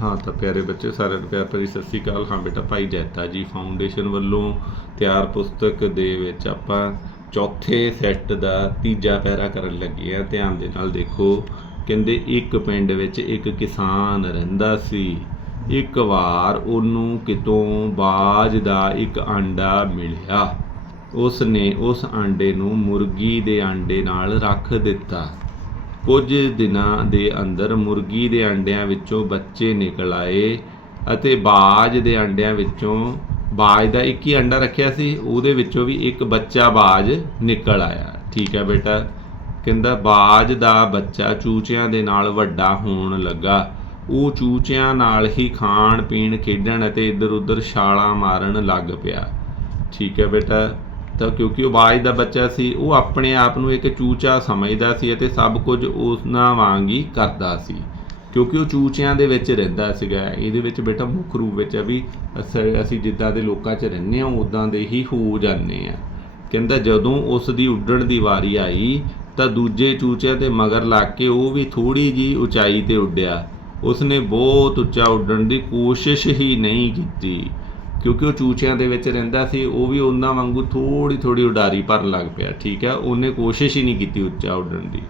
ਹਾਂ ਤਾਂ ਪਿਆਰੇ ਬੱਚੇ, ਸਾਰਿਆਂ ਨੂੰ ਪਿਆਰ ਭਰੀ ਸਤਿ ਸ੍ਰੀ ਅਕਾਲ। ਹਾਂ ਬੇਟਾ, ਭਾਈ ਜੈਤਾ ਜੀ ਫਾਊਂਡੇਸ਼ਨ ਵੱਲੋਂ ਤਿਆਰ ਪੁਸਤਕ ਦੇ ਵਿੱਚ ਆਪਾਂ ਚੌਥੇ ਸੈੱਟ ਦਾ ਤੀਜਾ ਪੈਰਾ ਕਰਨ ਲੱਗੇ ਆ ਧਿਆਨ ਦੇ ਨਾਲ ਦੇਖੋ, ਕਹਿੰਦੇ ਇੱਕ ਪਿੰਡ ਵਿੱਚ ਇੱਕ ਕਿਸਾਨ ਰਹਿੰਦਾ ਸੀ। ਇੱਕ ਵਾਰ ਉਹਨੂੰ ਕਿਤੋਂ ਬਾਜ ਦਾ ਇੱਕ ਆਂਡਾ ਮਿਲਿਆ। ਉਸ ਨੇ ਉਸ ਆਂਡੇ ਨੂੰ ਮੁਰਗੀ ਦੇ ਆਂਡੇ ਨਾਲ ਰੱਖ ਦਿੱਤਾ। ਕੁਝ ਦਿਨਾਂ ਦੇ ਅੰਦਰ ਮੁਰਗੀ ਦੇ ਅੰਡਿਆਂ ਵਿੱਚੋਂ ਬੱਚੇ ਨਿਕਲ ਆਏ ਅਤੇ ਬਾਜ ਦੇ ਅੰਡਿਆਂ ਵਿੱਚੋਂ ਬਾਜ ਦਾ ਇੱਕ ਹੀ ਅੰਡਾ ਰੱਖਿਆ ਸੀ, ਉਹਦੇ ਵਿੱਚੋਂ ਵੀ ਇੱਕ ਬੱਚਾ ਬਾਜ ਨਿਕਲ ਆਇਆ। ਠੀਕ ਹੈ ਬੇਟਾ? ਕਹਿੰਦਾ, ਬਾਜ ਦਾ ਬੱਚਾ ਚੂਚਿਆਂ ਦੇ ਨਾਲ ਵੱਡਾ ਹੋਣ ਲੱਗਾ। ਉਹ ਚੂਚਿਆਂ ਨਾਲ ਹੀ ਖਾਣ, ਪੀਣ, ਖੇਡਣ ਅਤੇ ਇੱਧਰ ਉੱਧਰ ਛਾਲਾਂ ਮਾਰਨ ਲੱਗ ਪਿਆ। ਠੀਕ ਹੈ ਬੇਟਾ? ਤਾਂ ਕਿਉਂਕਿ ਉਹ ਬਾਜ ਦਾ ਬੱਚਾ ਸੀ, ਉਹ ਆਪਣੇ ਆਪ ਨੂੰ ਇੱਕ ਚੂਚਾ ਸਮਝਦਾ ਸੀ ਅਤੇ ਸਭ ਕੁਝ ਉਹਨਾਂ ਵਾਂਗ ਹੀ ਕਰਦਾ ਸੀ। ਕਿਉਂਕਿ ਉਹ ਚੂਚਿਆਂ ਦੇ ਵਿੱਚ ਰਹਿੰਦਾ ਸੀਗਾ। ਇਹਦੇ ਵਿੱਚ ਬੇਟਾ ਮੁੱਖ ਰੂਪ ਵਿੱਚ ਆ ਵੀ ਅਸ- ਅਸੀਂ ਜਿੱਦਾਂ ਦੇ ਲੋਕਾਂ 'ਚ ਰਹਿੰਦੇ ਹਾਂ ਉਦਾਂ ਦੇ ਹੀ ਹੋ ਜਾਂਦੇ ਆ ਕਹਿੰਦਾ ਜਦੋਂ ਉਸ ਦੀ ਉੱਡਣ ਦੀ ਵਾਰੀ ਆਈ, ਤਾਂ ਦੂਜੇ ਚੂਚਿਆਂ ਦੇ ਮਗਰ ਲੱਗ ਕੇ ਉਹ ਵੀ ਥੋੜੀ ਜੀ ਉਚਾਈ ਤੇ ਉੱਡਿਆ। ਉਸਨੇ ਬਹੁਤ ਉੱਚਾ ਉੱਡਣ ਦੀ ਕੋਸ਼ਿਸ਼ ਹੀ ਨਹੀਂ ਕੀਤੀ। ਕਿਉਂਕਿ ਉਹ ਚੂਚਿਆਂ ਦੇ ਵਿੱਚ ਰਹਿੰਦਾ ਸੀ, ਉਹ ਵੀ ਉਹਨਾਂ ਵਾਂਗੂ ਥੋੜੀ ਥੋੜੀ ਉਡਾਰੀ ਭਰਨ ਲੱਗ ਪਿਆ, ਠੀਕ ਹੈ? ਉਹਨੇ ਕੋਸ਼ਿਸ਼ ਹੀ ਨਹੀਂ ਕੀਤੀ ਉੱਚਾ ਉੱਡਣ ਦੀ।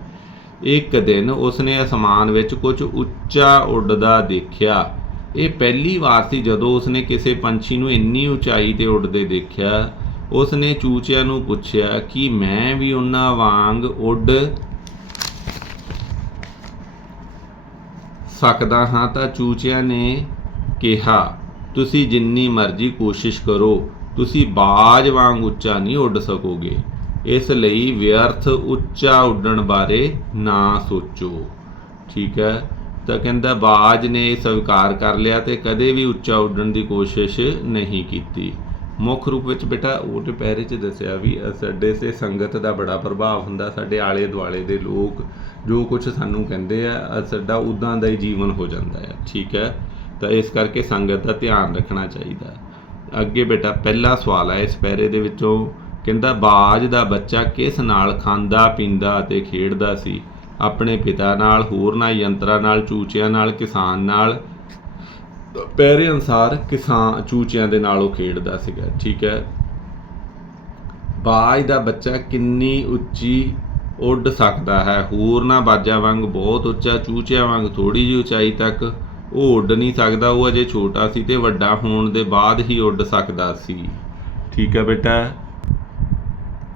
ਇੱਕ ਦਿਨ ਉਸਨੇ ਅਸਮਾਨ ਵਿੱਚ ਕੁਝ ਉੱਚਾ ਉੱਡਦਾ ਦੇਖਿਆ। ਇਹ ਪਹਿਲੀ ਵਾਰ ਸੀ ਜਦੋਂ ਉਸਨੇ ਕਿਸੇ ਪੰਛੀ ਨੂੰ ਇੰਨੀ ਉਚਾਈ ਤੇ ਉੱਡਦੇ ਦੇਖਿਆ। ਉਸਨੇ ਚੂਚਿਆਂ ਨੂੰ ਪੁੱਛਿਆ ਕਿ ਮੈਂ ਵੀ ਉਹਨਾਂ ਵਾਂਗ ਉੱਡ ਸਕਦਾ ਹਾਂ ਤਾਂ ਚੂਚਿਆਂ ਨੇ ਕਿਹਾ ਤੁਸੀਂ ਜਿੰਨੀ ਮਰਜ਼ੀ ਕੋਸ਼ਿਸ਼ ਕਰੋ, ਤੁਸੀਂ ਬਾਜ ਵਾਂਗ ਉੱਚਾ ਨਹੀਂ ਉੱਡ ਸਕੋਗੇ। ਇਸ ਲਈ ਵਿਅਰਥ ਉੱਚਾ ਉੱਡਣ ਬਾਰੇ ਨਾ ਸੋਚੋ। ਠੀਕ ਹੈ? ਤਾਂ ਕਹਿੰਦਾ, ਬਾਜ ਨੇ ਇਹ ਸਵੀਕਾਰ ਕਰ ਲਿਆ ਤੇ ਕਦੇ ਵੀ ਉੱਚਾ ਉੱਡਣ ਦੀ ਕੋਸ਼ਿਸ਼ ਨਹੀਂ ਕੀਤੀ। ਮੁੱਖ ਰੂਪ ਵਿੱਚ ਬੇਟਾ ਉਹਦੇ ਪਹਿਰੇ 'ਚ ਦੱਸਿਆ ਵੀ ਸਾਡੇ ਤੇ ਸੰਗਤ ਦਾ ਬੜਾ ਪ੍ਰਭਾਵ ਹੁੰਦਾ, ਸਾਡੇ ਆਲੇ ਦੁਆਲੇ ਦੇ ਲੋਕ, ਜੋ ਕੁਝ ਸਾਨੂੰ ਕਹਿੰਦੇ ਆ ਸਾਡਾ ਉਦਾਂ ਦਾ ਹੀ ਜੀਵਨ ਹੋ ਜਾਂਦਾ ਹੈ ਠੀਕ ਹੈ? ਤਾਂ ਇਸ ਕਰਕੇ ਸੰਗਤ ਦਾ ਧਿਆਨ ਰੱਖਣਾ ਚਾਹੀਦਾ ਅੱਗੇ ਬੇਟਾ, ਪਹਿਲਾ ਸਵਾਲ ਹੈ ਇਸ ਪੈਰੇ ਦੇ ਵਿੱਚੋਂ ਕਹਿੰਦਾ, ਬਾਜ ਦਾ ਬੱਚਾ ਕਿਸ ਨਾਲ ਖਾਂਦਾ, ਪੀਂਦਾ ਅਤੇ ਖੇਡਦਾ ਸੀ? ਆਪਣੇ ਪਿਤਾ ਨਾਲ ਹੋਰਨਾਂ ਯੰਤਰਾਂ ਨਾਲ, ਚੂਚਿਆਂ ਨਾਲ, ਕਿਸਾਨ ਨਾਲ। ਪੈਰੇ ਅਨਸਾਰ ਕਿਸਾਨ, ਚੂਚਿਆਂ ਦੇ ਨਾਲ ਉਹ ਖੇਡਦਾ ਸੀਗਾ, ਠੀਕ ਹੈ। ਬਾਜ ਦਾ ਬੱਚਾ ਕਿੰਨੀ ਉੱਚੀ ਉੱਡ ਸਕਦਾ ਹੈ? ਹੋਰਨਾਂ ਬਾਜਾਂ ਵਾਂਗ ਬਹੁਤ ਉੱਚਾ, ਚੂਚਿਆਂ ਵਾਂਗ ਥੋੜੀ ਜਿਹੀ ਉਚਾਈ ਤੱਕ ਉਹ ਉੱਡ ਨਹੀਂ ਸਕਦਾ, ਉਹ ਅਜੇ ਛੋਟਾ ਸੀ ਤੇ ਵੱਡਾ ਹੋਣ ਦੇ ਬਾਅਦ ਹੀ ਉੱਡ ਸਕਦਾ ਸੀ। ਠੀਕ ਹੈ ਬੇਟਾ?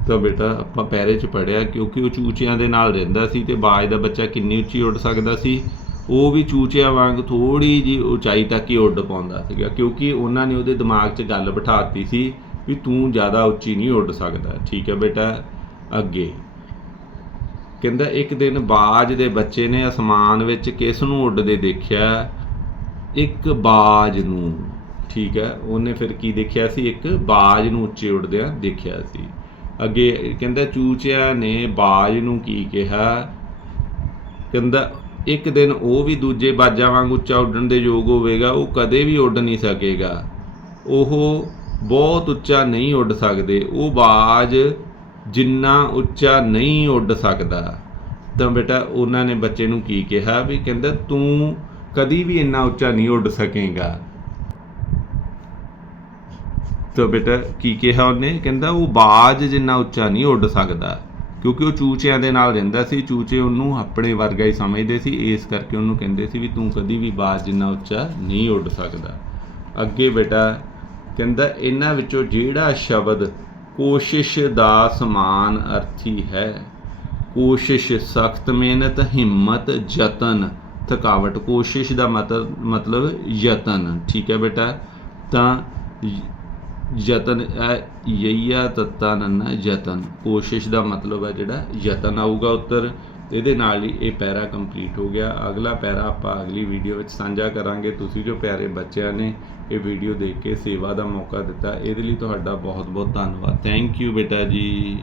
ਤਾਂ ਬੇਟਾ, ਆਪਾਂ ਪੈਰੇ 'ਚ ਪੜਿਆ ਕਿਉਂਕਿ ਉਹ ਚੂਚਿਆਂ ਦੇ ਨਾਲ ਰਹਿੰਦਾ ਸੀ ਤੇ ਬਾਜ ਦਾ ਬੱਚਾ ਕਿੰਨੀ ਉੱਚੀ ਉੱਡ ਸਕਦਾ ਸੀ। ਉਹ ਵੀ ਚੂਚਿਆਂ ਵਾਂਗ ਥੋੜੀ ਜੀ ਉਚਾਈ ਤੱਕ ਹੀ ਉੱਡ ਪਾਉਂਦਾ ਸੀਗਾ, ਕਿਉਂਕਿ ਉਹਨਾਂ ਨੇ ਉਹਦੇ ਦਿਮਾਗ 'ਚ ਗੱਲ ਬਿਠਾਤੀ ਸੀ ਵੀ ਤੂੰ ਜ਼ਿਆਦਾ ਉੱਚੀ ਨਹੀਂ ਉੱਡ ਸਕਦਾ। ਠੀਕ ਹੈ ਬੇਟਾ? ਅੱਗੇ। ਕਹਿੰਦਾ, ਇੱਕ ਦਿਨ ਬਾਜ ਦੇ ਬੱਚੇ ਨੇ ਅਸਮਾਨ ਵਿੱਚ ਕਿਸ ਨੂੰ ਉੱਡਦੇ ਦੇਖਿਆ? ਇੱਕ ਬਾਜ ਨੂੰ, ਠੀਕ ਹੈ, ਉਹਨੇ ਫਿਰ ਕੀ ਦੇਖਿਆ ਸੀ? ਇੱਕ ਬਾਜ ਨੂੰ ਉੱਚੇ ਉੱਡਦਿਆਂ ਦੇਖਿਆ ਸੀ। ਅੱਗੇ ਕਹਿੰਦਾ, ਚੂਚਿਆਂ ਨੇ ਬਾਜ ਨੂੰ ਕੀ ਕਿਹਾ? ਕਹਿੰਦਾ, ਇੱਕ ਦਿਨ ਉਹ ਵੀ ਦੂਜੇ ਬਾਜਾਂ ਵਾਂਗ ਉੱਚਾ ਉੱਡਣ ਦੇ ਯੋਗ ਹੋਵੇਗਾ, ਉਹ ਕਦੇ ਵੀ ਉੱਡ ਨਹੀਂ ਸਕੇਗਾ। ਉਹ ਬਹੁਤ ਉੱਚਾ ਨਹੀਂ ਉੱਡ ਸਕਦੇ। ਉਹ ਬਾਜ ਜਿੰਨਾ ਉੱਚਾ ਨਹੀਂ ਉੱਡ ਸਕਦਾ। ਤਾਂ ਬੇਟਾ, ਉਹਨਾਂ ਨੇ ਬੱਚੇ ਨੂੰ ਕੀ ਕਿਹਾ? ਵੀ ਕਹਿੰਦਾ, ਤੂੰ ਕਦੀ ਵੀ ਇੰਨਾ ਉੱਚਾ ਨਹੀਂ ਉੱਡ ਸਕੇਗਾ। ਤਾਂ ਬੇਟਾ, ਕੀ ਕਿਹਾ ਉਹਨੇ? ਕਹਿੰਦਾ, ਉਹ ਬਾਜ ਜਿੰਨਾ ਉੱਚਾ ਨਹੀਂ ਉੱਡ ਸਕਦਾ, ਕਿਉਂਕਿ ਉਹ ਚੂਚਿਆਂ ਦੇ ਨਾਲ ਰਹਿੰਦਾ ਸੀ। ਚੂਚੇ ਉਹਨੂੰ ਆਪਣੇ ਵਰਗਾ ਹੀ ਸਮਝਦੇ ਸੀ। ਇਸ ਕਰਕੇ ਉਹਨੂੰ ਕਹਿੰਦੇ ਸੀ ਵੀ ਤੂੰ ਕਦੀ ਵੀ ਬਾਜ ਜਿੰਨਾ ਉੱਚਾ ਨਹੀਂ ਉੱਡ ਸਕਦਾ। ਅੱਗੇ ਬੇਟਾ ਕਹਿੰਦਾ, ਇਹਨਾਂ ਵਿੱਚੋਂ ਜਿਹੜਾ ਸ਼ਬਦ ਕੋਸ਼ਿਸ਼ ਦਾ ਸਮਾਨ ਅਰਥੀ ਹੈ, ਕੋਸ਼ਿਸ਼ ਸਖਤ ਮਿਹਨਤ, ਹਿੰਮਤ, ਯਤਨ ਥਕਾਵਟ, ਕੋਸ਼ਿਸ਼ ਦਾ ਮਤਲਬ ਮਤਲਬ ਯਤਨ, ਠੀਕ ਹੈ ਬੇਟਾ? ਤਾਂ ਯਤਨ ਇਹ ਯਈਆ ਤੱਤਾ ਨੰਨਾ ਯਤਨ। ਕੋਸ਼ਿਸ਼ ਦਾ ਮਤਲਬ ਹੈ ਜਿਹੜਾ ਯਤਨ ਆਊਗਾ ਉੱਤਰ। ਇਹਦੇ ਨਾਲ ਹੀ ਇਹ ਪੈਰਾ ਕੰਪਲੀਟ ਹੋ ਗਿਆ। ਅਗਲਾ ਪੈਰਾ ਆਪਾਂ ਅਗਲੀ ਵੀਡੀਓ ਵਿੱਚ ਸਾਂਝਾ ਕਰਾਂਗੇ। ਤੁਸੀਂ ਜੋ ਪਿਆਰੇ ਬੱਚਿਆਂ ਨੇ ਇਹ ਵੀਡੀਓ ਦੇਖ ਕੇ ਸੇਵਾ ਦਾ ਮੌਕਾ ਦਿੱਤਾ, ਇਹਦੇ ਲਈ ਤੁਹਾਡਾ ਬਹੁਤ ਬਹੁਤ ਧੰਨਵਾਦ। ਥੈਂਕ ਯੂ ਬੇਟਾ ਜੀ।